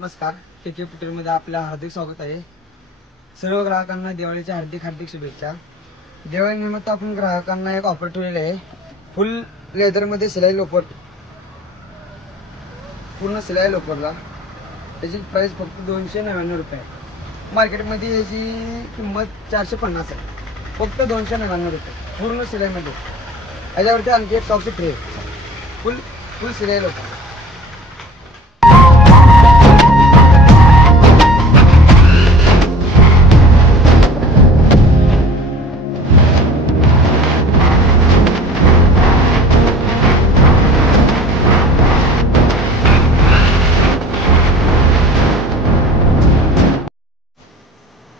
नमस्कार, केके मध्ये आपलं हार्दिक स्वागत आहे। सर्व ग्राहकांना दिवाळीच्या हार्दिक शुभेच्छा। दिवाळी निमित्त आपण ग्राहकांना एक ऑफर ठेवलेली आहे। फुल लेदर मध्ये सिलाई लोकर, पूर्ण सिलाई लोकरला त्याची प्राइस फक्त 299 रुपये। मार्केटमध्ये याची किंमत 450 आहे, फक्त 299 रुपये पूर्ण सिलाई मध्ये। याच्यावरती आणखी एक टॉपची फ्री फुल सिलाई लोकर।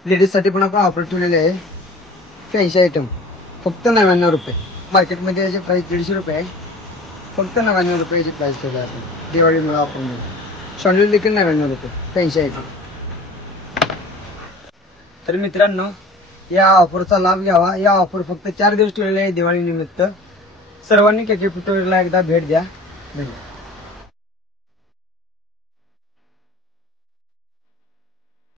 लेडीज साठी पण आपण ऑफर ठेवलेले आहे। 80 आयटम फक्त 99 रुपये। मार्केटमध्ये याची प्राइस 150 रुपये आहे, फक्त 99 रुपये याची प्राइस ठेवली आहे आपण दिवाळी मुळे ऑफर मध्ये। शॉन्डल देखील 99 रुपये 80 आयटम। तर मित्रांनो, या ऑफरचा लाभ घ्यावा। या ऑफर फक्त 4 दिवस ठेवलेले आहे दिवाळी निमित्त। सर्वांनी केके ला एकदा भेट द्या। धन्यवाद।